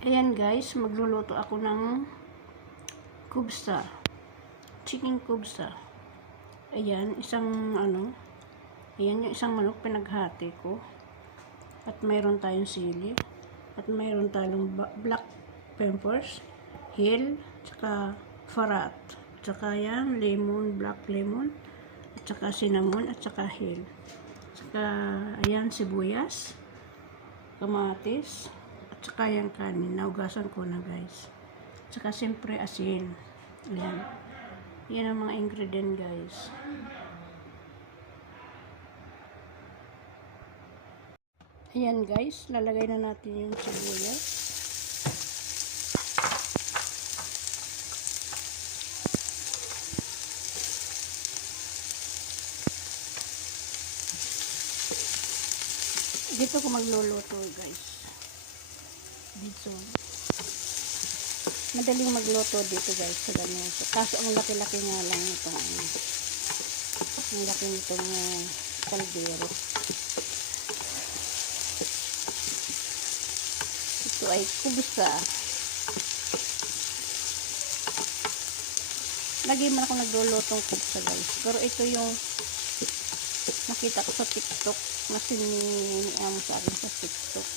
Ayan guys, magluluto ako ng kubsa. Chicken kubsa. Ayan, ayan yung isang manok pinaghati ko. At mayroon tayong sili. At mayroon tayong black peppers, hill, tsaka farat. Tsaka yan, lemon, black lemon, at tsaka cinnamon, at tsaka hill. Tsaka, ayan, sibuyas, kamatis, at saka yung kanin. Naugasan ko na guys. Tsaka siyempre asin. Ayan. Yan ang mga ingredient guys. Ayan guys. Lalagay na natin yung sibuyas. Dito ko magluluto guys. Dito. Madaling magluto dito guys sa ganito. Kaso ang laki-laki nga lang itong ang laki nitong kaldero. Ito ay kubsa. Lagi man ako naglulutong kubsa guys. Pero ito yung nakita ko sa TikTok na sininiam sa akin sa TikTok.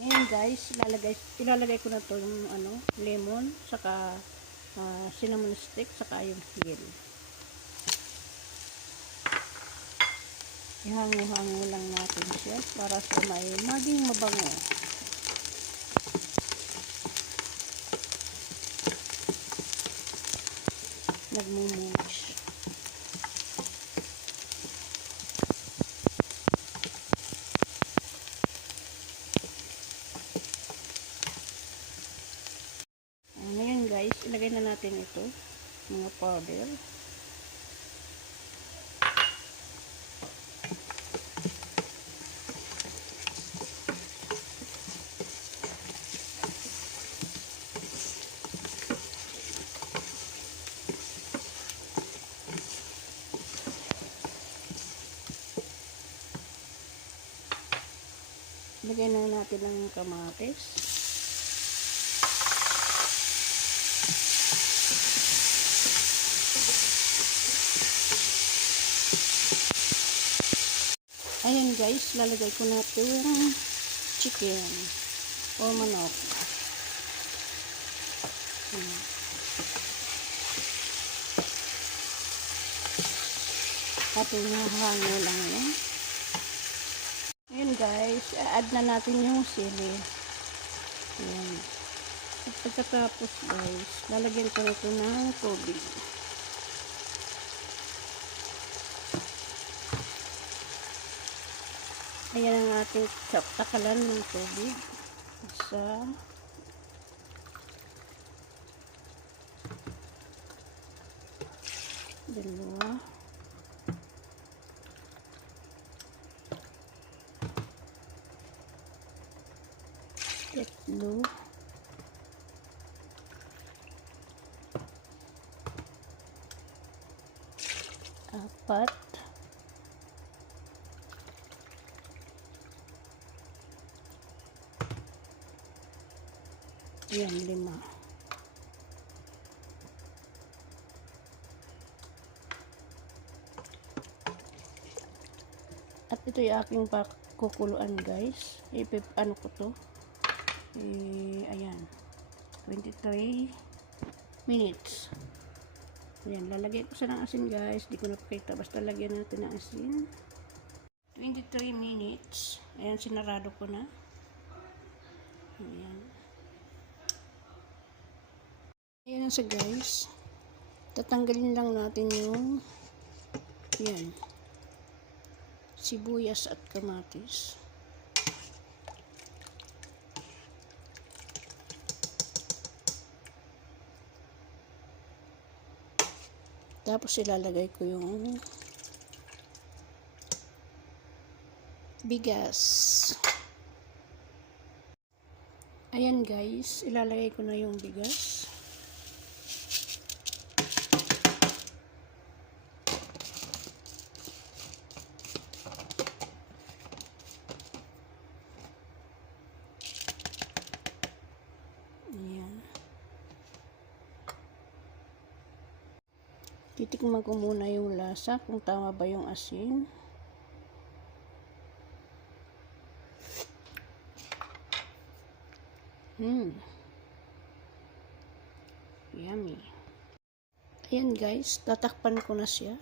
Ngayon guys, ilalagay ko na to yung lemon, saka cinnamon stick, saka yung hill. Ihango-hango lang natin siya para sa maging mabango. Nagmumunch. Guys, ilagay na natin ito, mga powder. Ilagay na natin ang kamatis. Ayan guys, lalagay ko na itong chicken o manok. At hinahango lang yan. Ayan guys, add na natin yung sili. Ayan. At pagkatapos guys, lalagyan ko na ito ng tubig. Ayan ang ating takalan ng tubig. Isa. Dalawa. Tatlo. Apat. Yan, 5. At ito yung aking kukuluan guys. Ano ko to? Ayan. 23 minutes. Ayan, lalagay ko sa ng asin guys. Di ko na pakita. Basta lagyan natin ng asin. 23 minutes. Ayan, sinarado ko na. Ayan. Ayan na siya guys. Tatanggalin lang natin yung yan, sibuyas at kamatis. Tapos ilalagay ko yung bigas. Ayan guys, ilalagay ko na yung bigas. Titikman ko muna yung lasa kung tama ba yung asin. Yummy. Ayan guys, tatakpan ko na siya.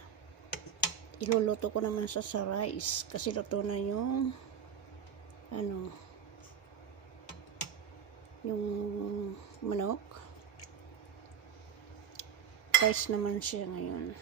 Iluluto ko naman sa rice kasi luto na yung yung manok. Rice naman siya ngayon.